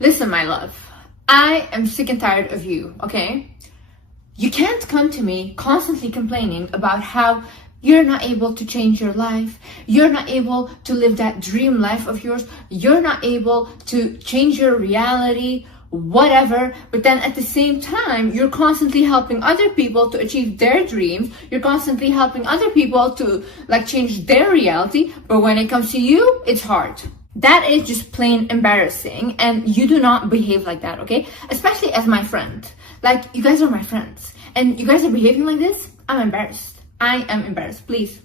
Listen, my love, I am sick and tired of you, okay? You can't come to me constantly complaining about how you're not able to change your life, you're not able to live that dream life of yours, you're not able to change your reality, whatever, but then at the same time, you're constantly helping other people to achieve their dreams, you're constantly helping other people to change their reality, but when it comes to you, it's hard. That is just plain embarrassing, and you do not behave like that, okay? Especially as my friend. You guys are my friends, and you guys are behaving like this. I'm embarrassed. I am embarrassed. Please.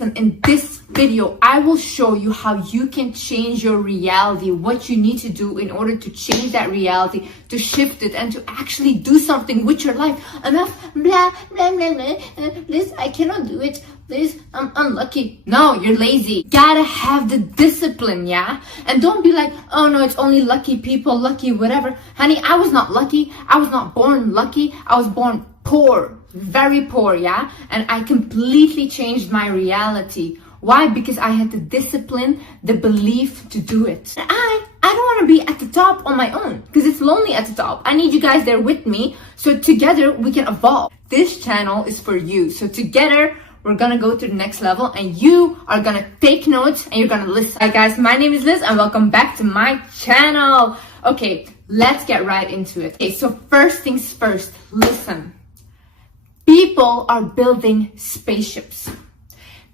And in this video, I will show you how you can change your reality, what you need to do in order to change that reality, to shift it, and to actually do something with your life. Enough, blah, blah, blah, blah. Liz, I cannot do it. Liz, I'm unlucky. No, you're lazy. Gotta have the discipline, yeah? And don't be like, oh no, it's only lucky people, lucky whatever. Honey, I was not lucky. I was not born lucky. I was born poor. Very poor, yeah? And I completely changed my reality. Why? Because I had the discipline, the belief to do it. And I don't want to be at the top on my own, because it's lonely at the top. I need you guys there with me, so together we can evolve. This channel is for you. So together, we're gonna go to the next level, and you are gonna take notes and you're gonna listen. Hi guys, my name is Liz and welcome back to my channel. Okay, let's get right into it. Okay, so first things first, listen. People are building spaceships.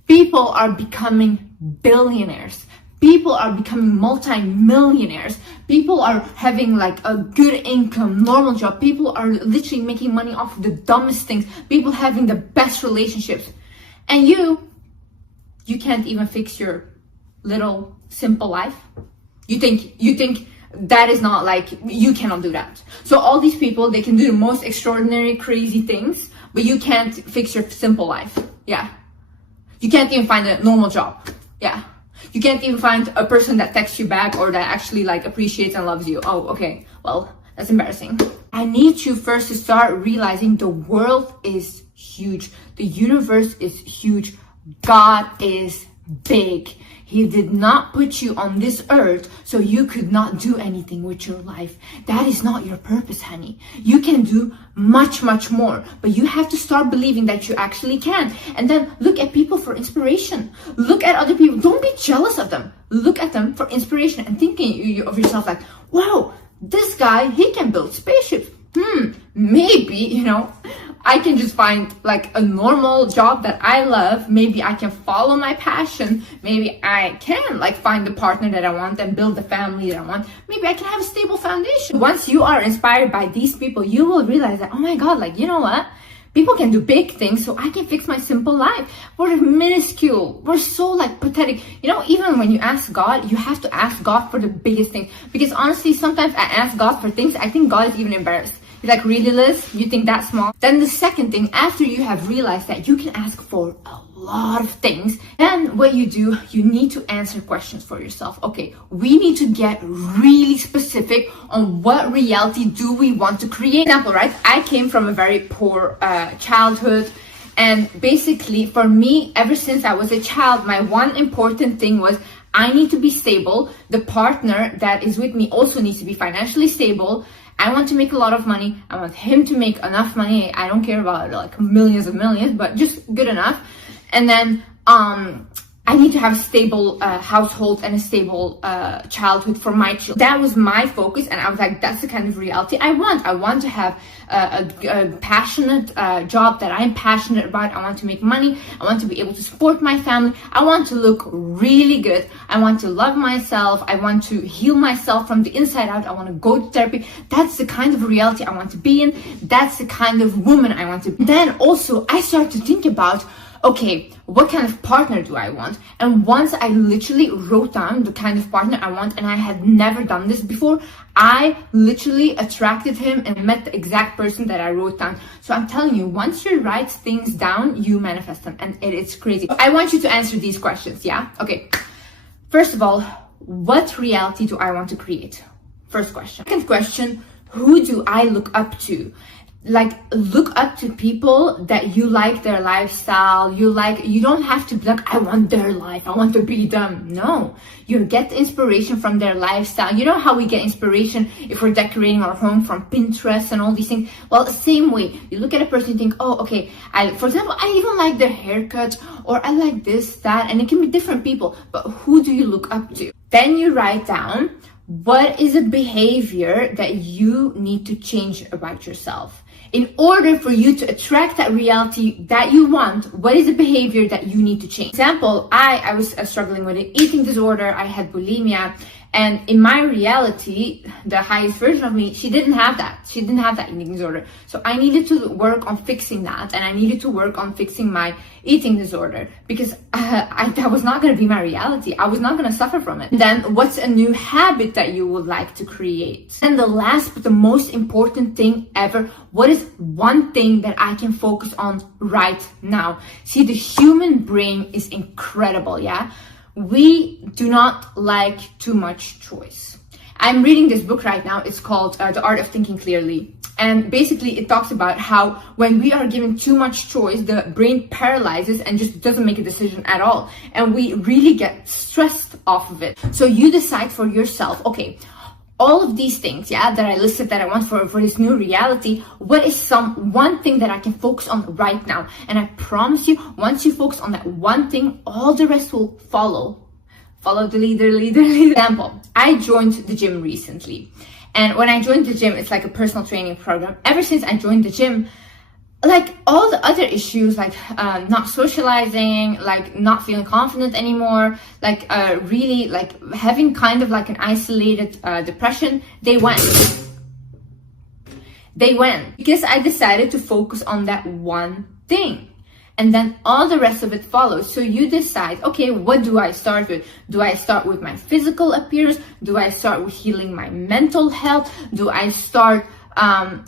People are becoming billionaires. People are becoming multi-millionaires. People are having a good income, normal job. People are literally making money off of the dumbest things. People having the best relationships. And you can't even fix your little simple life. You think that is not you cannot do that. So all these people, they can do the most extraordinary, crazy things, but you can't fix your simple life. Yeah. You can't even find a normal job. Yeah. You can't even find a person that texts you back or that actually appreciates and loves you. Oh, okay. Well, that's embarrassing. I need you first to start realizing the world is huge. The universe is huge. God is big. He did not put you on this earth so you could not do anything with your life. That is not your purpose, honey. You can do much, much more, but you have to start believing that you actually can. And then look at people for inspiration. Look at other people. Don't be jealous of them. Look at them for inspiration and thinking of yourself wow, this guy, he can build spaceships. Maybe, I can just find a normal job that I love. Maybe I can follow my passion. Maybe I can find the partner that I want and build the family that I want. Maybe I can have a stable foundation. Once you are inspired by these people, you will realize that, oh my God, you know what? People can do big things, so I can fix my simple life. We're minuscule. We're so pathetic. Even when you ask God, you have to ask God for the biggest thing. Because honestly, sometimes I ask God for things, I think God is even embarrassed. He's like, really, Liz? You think that small? Then the second thing, after you have realized that you can ask for a lot of things, then what you do, you need to answer questions for yourself. Okay, we need to get really specific on what reality do we want to create. For example, right? I came from a very poor childhood. And basically, for me, ever since I was a child, my one important thing was I need to be stable. The partner that is with me also needs to be financially stable. I want to make a lot of money. I want him to make enough money. I don't care about millions of millions, but just good enough. And then I need to have a stable household and a stable childhood for my children. That was my focus, and I was like, that's the kind of reality I want. I want to have a passionate job that I'm passionate about. I want to make money. I want to be able to support my family. I want to look really good. I want to love myself. I want to heal myself from the inside out. I want to go to therapy. That's the kind of reality I want to be in. That's the kind of woman I want to be. Then also, I started to think about, okay, what kind of partner do I want? And once I literally wrote down the kind of partner I want, and I had never done this before, I literally attracted him and met the exact person that I wrote down. So I'm telling you, once you write things down, you manifest them, and it's crazy. I want you to answer these questions, yeah? Okay. First of all, what reality do I want to create? First question. Second question, who do I look up to? like look up to people that you like their lifestyle. You don't have to be like, I want their life, I want to be them. No, you get inspiration from their lifestyle. You know how we get inspiration if we're decorating our home from Pinterest and all these things? Well, the same way, you look at a person and think, oh, okay, for example, I even like their haircut, or I like this, that, and it can be different people, but who do you look up to? Then you write down, what is a behavior that you need to change about yourself? In order for you to attract that reality that you want, what is the behavior that you need to change? For example, I was struggling with an eating disorder. I had bulimia. And in my reality, the highest version of me, she didn't have that. She didn't have that eating disorder. So I needed to work on fixing that. And I needed to work on fixing my eating disorder, because that was not going to be my reality. I was not going to suffer from it. Then what's a new habit that you would like to create? And the last but the most important thing ever, what is one thing that I can focus on right now? See, the human brain is incredible, yeah? We do not like too much choice. I'm reading this book right now. It's called The Art of Thinking Clearly. And basically it talks about how when we are given too much choice, the brain paralyzes and just doesn't make a decision at all. And we really get stressed off of it. So you decide for yourself, okay, all of these things, yeah, that I listed that I want for this new reality, what is one thing that I can focus on right now? And I promise you, once you focus on that one thing, all the rest will follow. Follow the leader. Example, I joined the gym recently. And when I joined the gym, it's like a personal training program. Ever since I joined the gym, like all the other issues, like not socializing, like not feeling confident anymore, like really like having kind of like an isolated depression, they went because I decided to focus on that one thing. And then all the rest of it follows. So you decide, okay, what do I start with? Do I start with my physical appearance? Do I start with healing my mental health? Do I start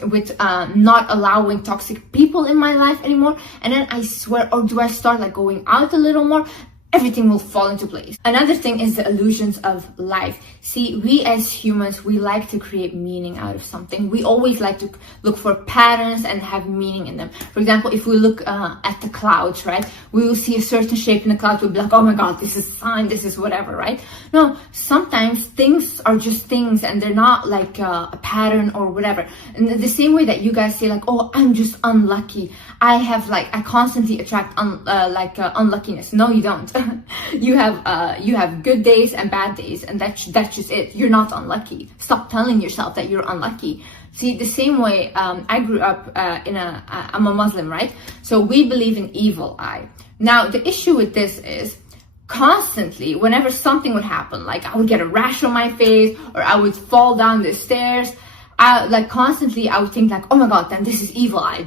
with not allowing toxic people in my life anymore? And then I swear, or do I start like going out a little more? Everything will fall into place. Another thing is the illusions of life. See, we as humans, we like to create meaning out of something. We always like to look for patterns and have meaning in them. For example, if we look at the clouds, right? We will see a certain shape in the clouds. We'll be like, oh my God, this is sign, this is whatever, right? No, sometimes things are just things and they're not like a pattern or whatever. And the same way that you guys say like, oh, I'm just unlucky. I constantly attract unluckiness. No, you don't. you have good days and bad days, and that's just it. You're not unlucky. Stop telling yourself that you're unlucky. See, the same way I grew up I'm a Muslim, right? So we believe in evil eye. Now the issue with this is constantly, whenever something would happen, like I would get a rash on my face or I would fall down the stairs, I would think like, oh my God, then this is evil eye,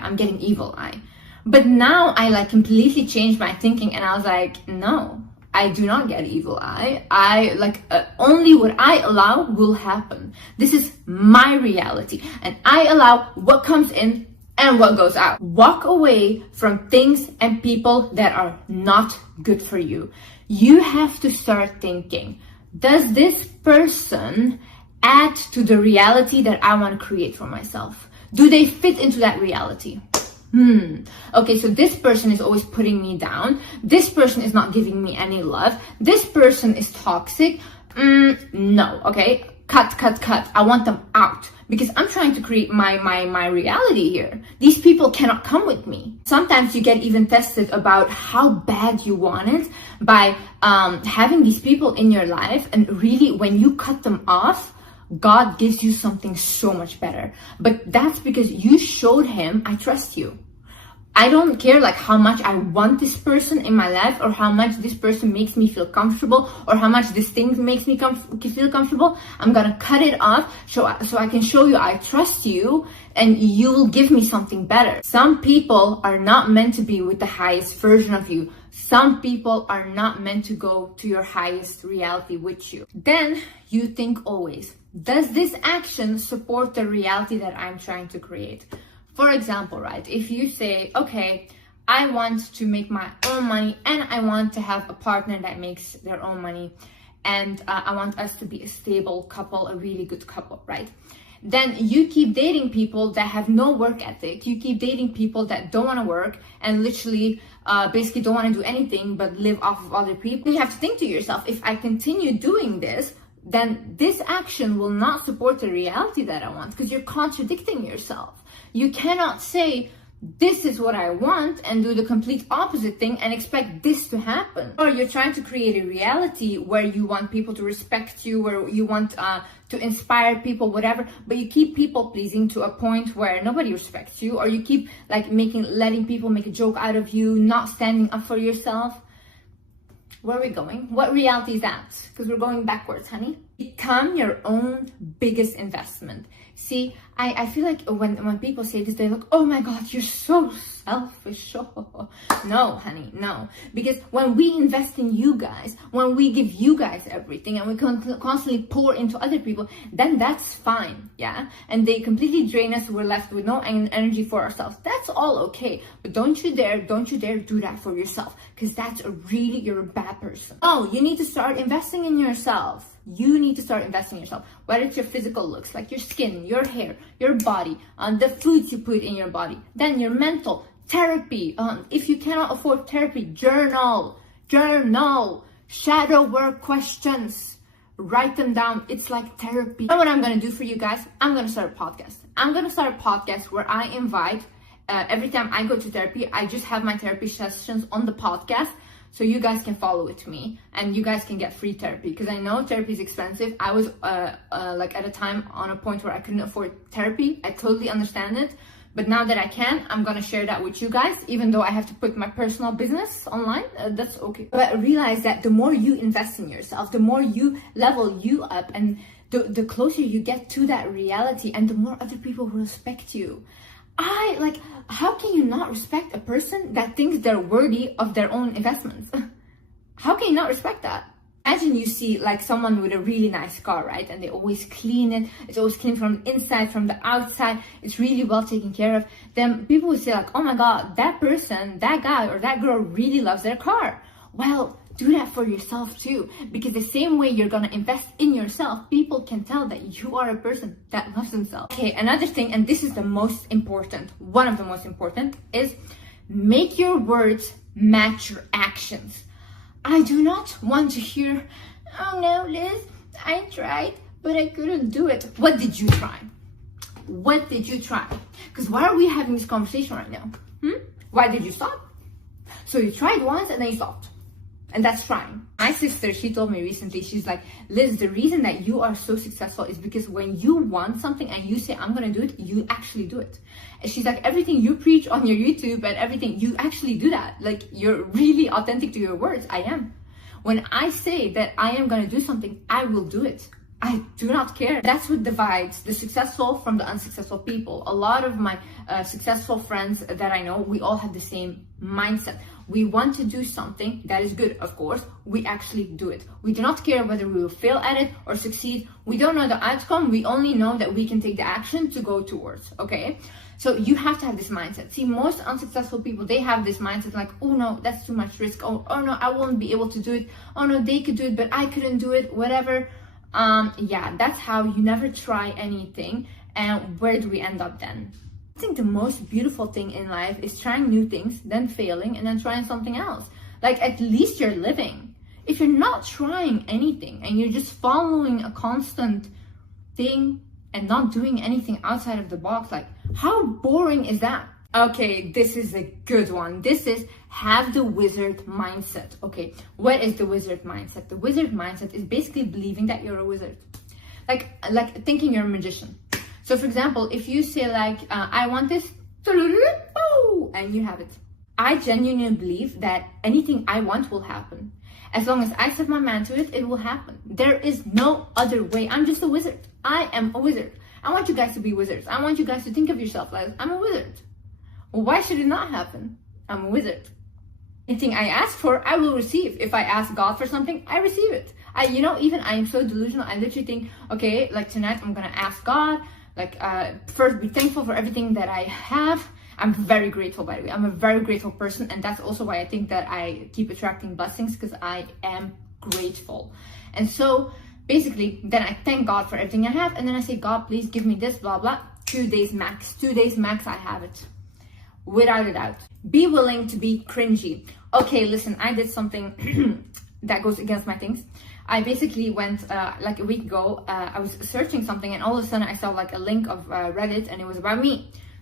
I'm getting evil eye. But now I like completely changed my thinking and I was like, no, I do not get evil eye. Only what I allow will happen. This is my reality and I allow what comes in and what goes out. Walk away from things and people that are not good for you. You have to start thinking, does this person add to the reality that I want to create for myself? Do they fit into that reality? Okay, so this person is always putting me down. This person is not giving me any love. This person is toxic. No, okay? Cut. I want them out because I'm trying to create my reality here. These people cannot come with me. Sometimes you get even tested about how bad you want it by having these people in your life, and really when you cut them off, God gives you something so much better. But that's because you showed him, I trust you. I don't care like how much I want this person in my life or how much this person makes me feel comfortable or how much this thing makes me feel comfortable. I'm gonna cut it off so I can show you I trust you and you will give me something better. Some people are not meant to be with the highest version of you. Some people are not meant to go to your highest reality with you. Then you think always, does this action support the reality that I'm trying to create? For example, right, if you say, okay, I want to make my own money and I want to have a partner that makes their own money and I want us to be a stable couple, a really good couple, right? then you keep dating people that have no work ethic. You keep dating people that don't want to work and literally basically don't want to do anything but live off of other people. You have to think to yourself, if I continue doing this, then this action will not support the reality that I want, because you're contradicting yourself. You cannot say, this is what I want, and do the complete opposite thing and expect this to happen. Or you're trying to create a reality where you want people to respect you, where you want to inspire people, whatever, but you keep people pleasing to a point where nobody respects you, or you keep like letting people make a joke out of you, not standing up for yourself. Where are we going? What reality is that? Because we're going backwards, honey. Become your own biggest investment. See, I feel like when people say this, they're like, oh my God, you're so selfish. No, honey, no. Because when we invest in you guys, when we give you guys everything and we constantly pour into other people, then that's fine, yeah? And they completely drain us, we're left with no energy for ourselves. That's all okay. But don't you dare do that for yourself, because that's you're a bad person. Oh, you need to start investing in yourself. You need to start investing in yourself, whether it's your physical looks, like your skin, your hair, your body, the foods you put in your body, then your mental, therapy. If you cannot afford therapy, journal, shadow work questions, write them down. It's like therapy. You know what I'm going to do for you guys? I'm going to start a podcast. I'm going to start a podcast where I invite, every time I go to therapy, I just have my therapy sessions on the podcast. So you guys can follow with me and you guys can get free therapy, because I know therapy is expensive. I was like at a time on a point where I couldn't afford therapy. I totally understand it. But now that I can, I'm going to share that with you guys, even though I have to put my personal business online. That's okay. But realize that the more you invest in yourself, the more you level you up, and the closer you get to that reality, and the more other people will respect you. How can you not respect a person that thinks they're worthy of their own investments? How can you not respect that? Imagine you see like someone with a really nice car, right? And they always clean it. It's always clean from the inside, from the outside. It's really well taken care of. Then people would say like, oh my God, that person, that guy or that girl really loves their car. Well, do that for yourself too, because the same way you're gonna invest in yourself, people can tell that you are a person that loves themselves. Okay, another thing, and this is the most important, one of the most important, is make your words match your actions. I do not want to hear, oh no, Liz, I tried, but I couldn't do it. What did you try? What did you try? Because why are we having this conversation right now? Why did you stop? So you tried once and then you stopped. And that's trying. My sister, she told me recently, she's like, Liz, the reason that you are so successful is because when you want something and you say, I'm going to do it, you actually do it. And she's like, everything you preach on your YouTube and everything, you actually do that. Like, you're really authentic to your words. I am. When I say that I am going to do something, I will do it. I do not care. That's what divides the successful from the unsuccessful people. A lot of my successful friends that I know, we all have the same mindset. We want to do something that is good, of course. We actually do it. We do not care whether we will fail at it or succeed. We don't know the outcome. We only know that we can take the action to go towards, okay? So you have to have this mindset. See, most unsuccessful people, they have this mindset like, oh no, that's too much risk. Oh no, I won't be able to do it. Oh no, they could do it, but I couldn't do it, whatever. Yeah, that's how you never try anything. And where do we end up then? I think the most beautiful thing in life is trying new things, then failing, and then trying something else. Like, at least you're living. If you're not trying anything and you're just following a constant thing and not doing anything outside of the box, like, how boring is that? Okay, this is a good one. This is have the wizard mindset. Okay, what is the wizard mindset? The wizard mindset is basically believing that you're a wizard. Like thinking you're a magician. So for example, if you say like, I want this, and you have it. I genuinely believe that anything I want will happen. As long as I set my mind to it, it will happen. There is no other way. I'm just a wizard. I am a wizard. I want you guys to be wizards. I want you guys to think of yourself like, I'm a wizard. Well, why should it not happen? I'm a wizard. Anything I ask for, I will receive. If I ask God for something, I receive it. I am so delusional. I literally think, okay, like tonight I'm gonna ask God, like first be thankful for everything that I have. I'm very grateful, by the way. I'm a very grateful person, and that's also why I think that I keep attracting blessings, because I am grateful. And so basically, then I thank God for everything I have, and then I say, God, please give me this, blah, blah. 2 days max. 2 days max, I have it. Without a doubt. Be willing to be cringy. Okay, listen, I did something that goes against my things. I basically went like a week ago, I was searching something, and all of a sudden I saw like a link of Reddit, and it was about me.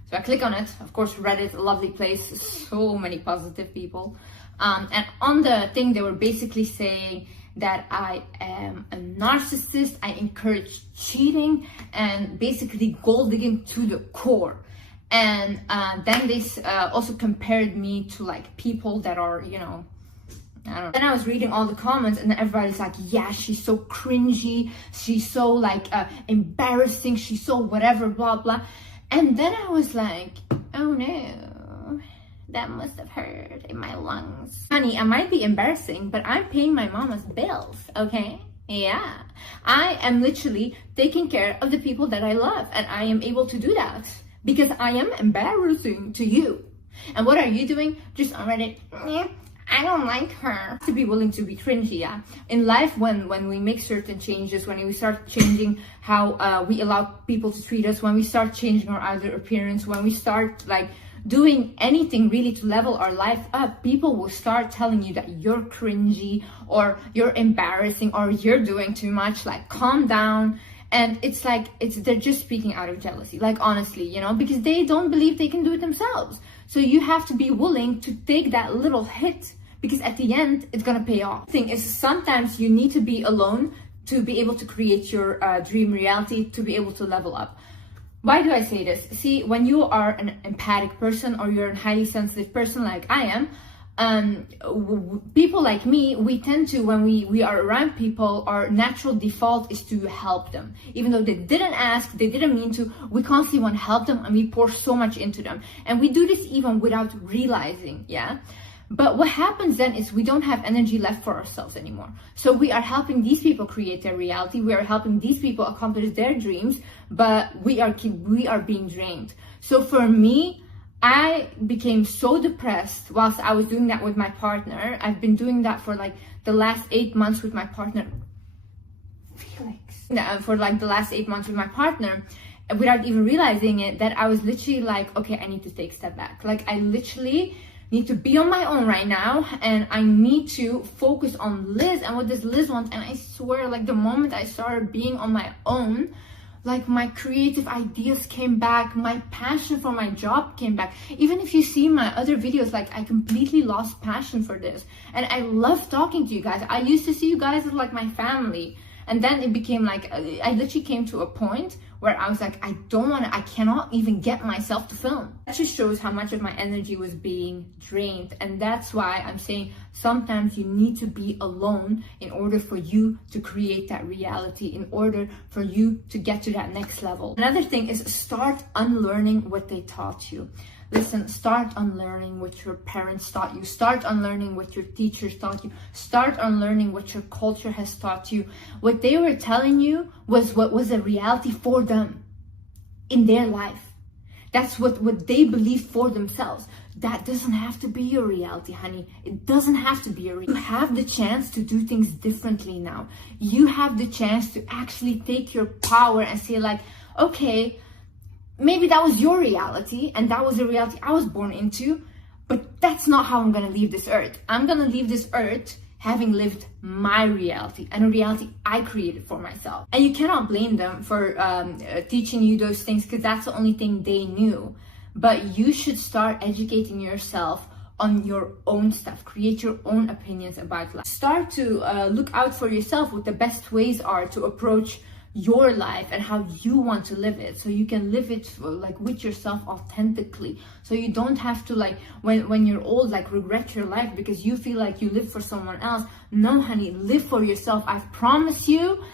So I click on it. Of course, Reddit, a lovely place, so many positive people. And on the thing, they were basically saying that I am a narcissist, I encourage cheating, and basically gold digging to the core. And then they also compared me to like people that are, you know, I don't know. Then I was reading all the comments, and everybody's like, yeah, she's so cringy, she's so like embarrassing, she's so whatever, blah, blah. And then I was like, oh no, that must have hurt in my lungs. Honey, I might be embarrassing, but I'm paying my mama's bills, okay? Yeah, I am literally taking care of the people that I love, and I am able to do that because I am embarrassing to you. And what are you doing? Just on Reddit, I don't like her. To be willing to be cringy, yeah. In life, when we make certain changes, when we start changing how we allow people to treat us, when we start changing our outer appearance, when we start like doing anything really to level our life up, people will start telling you that you're cringy or you're embarrassing or you're doing too much, like calm down. And it's like, they're just speaking out of jealousy, like honestly, you know, because they don't believe they can do it themselves. So you have to be willing to take that little hit, because at the end, it's gonna pay off. The thing is, sometimes you need to be alone to be able to create your dream reality, to be able to level up. Why do I say this? See, when you are an empathic person or you're a highly sensitive person like I am, people like me, we tend to, when we are around people, our natural default is to help them. Even though they didn't ask, they didn't mean to, we constantly want to help them, and we pour so much into them. And we do this even without realizing, yeah? But what happens then is we don't have energy left for ourselves anymore. So we are helping these people create their reality. We are helping these people accomplish their dreams, but we are being drained. So for me, I became so depressed whilst I was doing that with my partner. I've been doing that for like the last 8 months with my partner. Felix. For like the last 8 months with my partner, without even realizing it, that I was literally like, okay, I need to take a step back. Like I literally need to be on my own right now, and I need to focus on Liz and what does Liz want. And I swear, like the moment I started being on my own, like my creative ideas came back, my passion for my job came back. Even if you see my other videos, like I completely lost passion for this, and I love talking to you guys. I used to see you guys as like my family, and then it became like, I literally came to a point where I was like, I cannot even get myself to film. That just shows how much of my energy was being drained. And that's why I'm saying sometimes you need to be alone in order for you to create that reality, in order for you to get to that next level. Another thing is start unlearning what they taught you. Listen, start unlearning what your parents taught you. Start unlearning what your teachers taught you. Start unlearning what your culture has taught you. What they were telling you was what was a reality for them in their life. That's what they believed for themselves. That doesn't have to be your reality, honey. It doesn't have to be your reality. You have the chance to do things differently now. You have the chance to actually take your power and say like, okay, maybe that was your reality and that was the reality I was born into, but that's not how I'm gonna leave this earth. I'm gonna leave this earth having lived my reality, and a reality I created for myself. And you cannot blame them for teaching you those things, because that's the only thing they knew. But you should start educating yourself on your own stuff. Create your own opinions about life. Start to look out for yourself what the best ways are to approach your life and how you want to live it, so you can live it like with yourself authentically, so you don't have to like when you're old like regret your life because you feel like you live for someone else. No, honey, live for yourself. I promise you,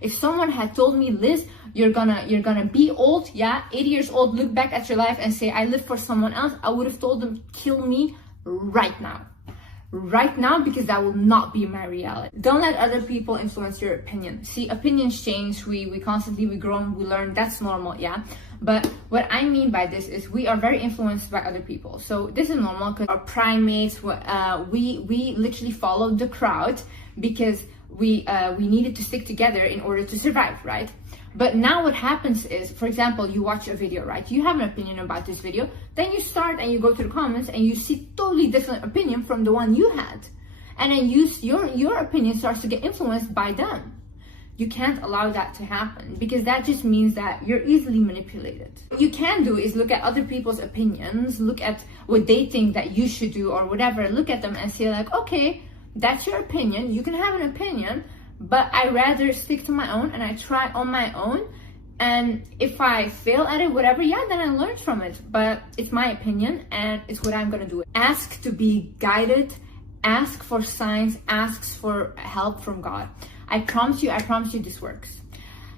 if someone had told me, Liz, you're gonna be old, 80 years old, look back at your life and say I live for someone else, I would have told them, kill me right now, because that will not be my reality. Don't let other people influence your opinion. See, opinions change, we constantly, we grow, we learn, that's normal, but what I mean by this is we are very influenced by other people. So this is normal because our primates, we literally follow the crowd because we needed to stick together in order to survive, right? But now what happens is, for example, you watch a video, right? You have an opinion about this video, then you start and you go to the comments and you see totally different opinion from the one you had. And then your opinion starts to get influenced by them. You can't allow that to happen, because that just means that you're easily manipulated. What you can do is look at other people's opinions, look at what they think that you should do or whatever, look at them and say like, okay, that's your opinion, you can have an opinion, but I rather stick to my own and I try on my own. And if I fail at it, whatever, yeah, then I learn from it. But it's my opinion and it's what I'm gonna do. Ask to be guided, ask for signs, ask for help from God. I promise you this works.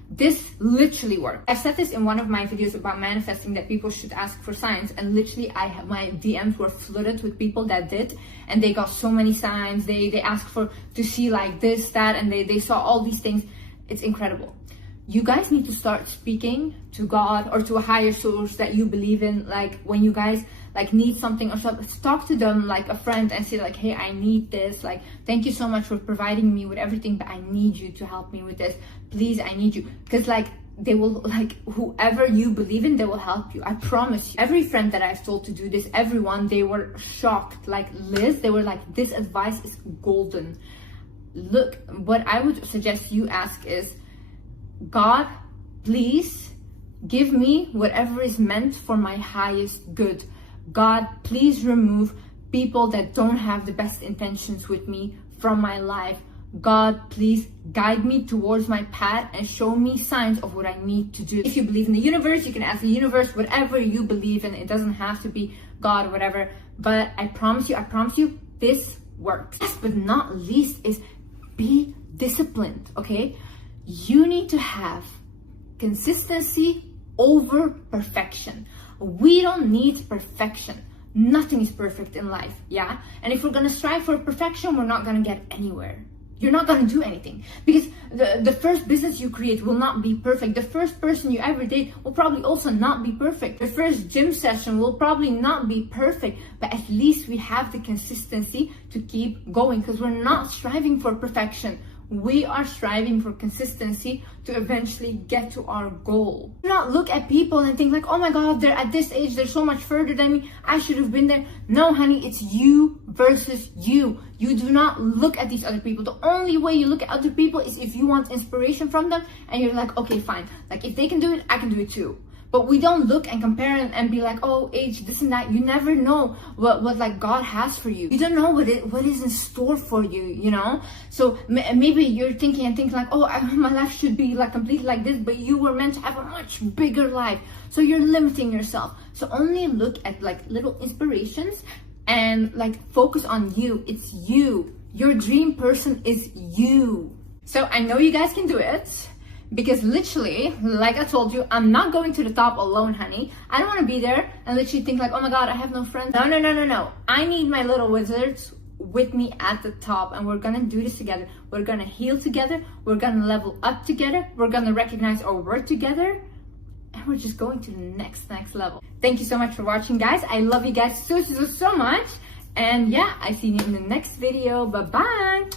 This literally works. I've said this in one of my videos about manifesting, that people should ask for signs, and literally my DMs were flooded with people that did, and they got so many signs. They asked to see like this, that, and they saw all these things. It's incredible. You guys need to start speaking to God or to a higher source that you believe in. Like when you guys like need something or something, talk to them like a friend and say like, hey, I need this. Like, thank you so much for providing me with everything, but I need you to help me with this. Please, I need you. Because like they will, like whoever you believe in, they will help you. I promise you. Every friend that I've told to do this, everyone, they were shocked. Like Liz, they were like, this advice is golden. Look, what I would suggest you ask is, God, please give me whatever is meant for my highest good. God, please remove people that don't have the best intentions with me from my life. God, please guide me towards my path and show me signs of what I need to do. If you believe in the universe, you can ask the universe whatever you believe in. It doesn't have to be God, whatever. But I promise you, this works. Last but not least is be disciplined, okay? You need to have consistency over perfection. We don't need perfection. Nothing is perfect in life, yeah? And if we're gonna strive for perfection, we're not gonna get anywhere. You're not gonna do anything, because the first business you create will not be perfect. The first person you ever date will probably also not be perfect. The first gym session will probably not be perfect, but at least we have the consistency to keep going, because we're not striving for perfection. We are striving for consistency to eventually get to our goal. Do not look at people and think like, oh my God, they're at this age, they're so much further than me, I should have been there. No, honey, it's you versus you. You do not look at these other people. The only way you look at other people is if you want inspiration from them and you're like, okay, fine. Like if they can do it, I can do it too. But we don't look and compare and be like, oh, age, this and that. You never know what like God has for you. You don't know what is in store for you, you know? So maybe you're thinking like, oh, my life should be like completely like this, but you were meant to have a much bigger life. So you're limiting yourself. So only look at like little inspirations and like focus on you. It's you. Your dream person is you. So I know you guys can do it. Because literally, like I told you, I'm not going to the top alone, honey. I don't want to be there and literally think like, oh my God, I have no friends. No. I need my little wizards with me at the top, and we're gonna do this together. We're gonna heal together. We're gonna level up together. We're gonna recognize our worth together. And we're just going to the next level. Thank you so much for watching, guys. I love you guys so much. And yeah, I see you in the next video. Bye-bye.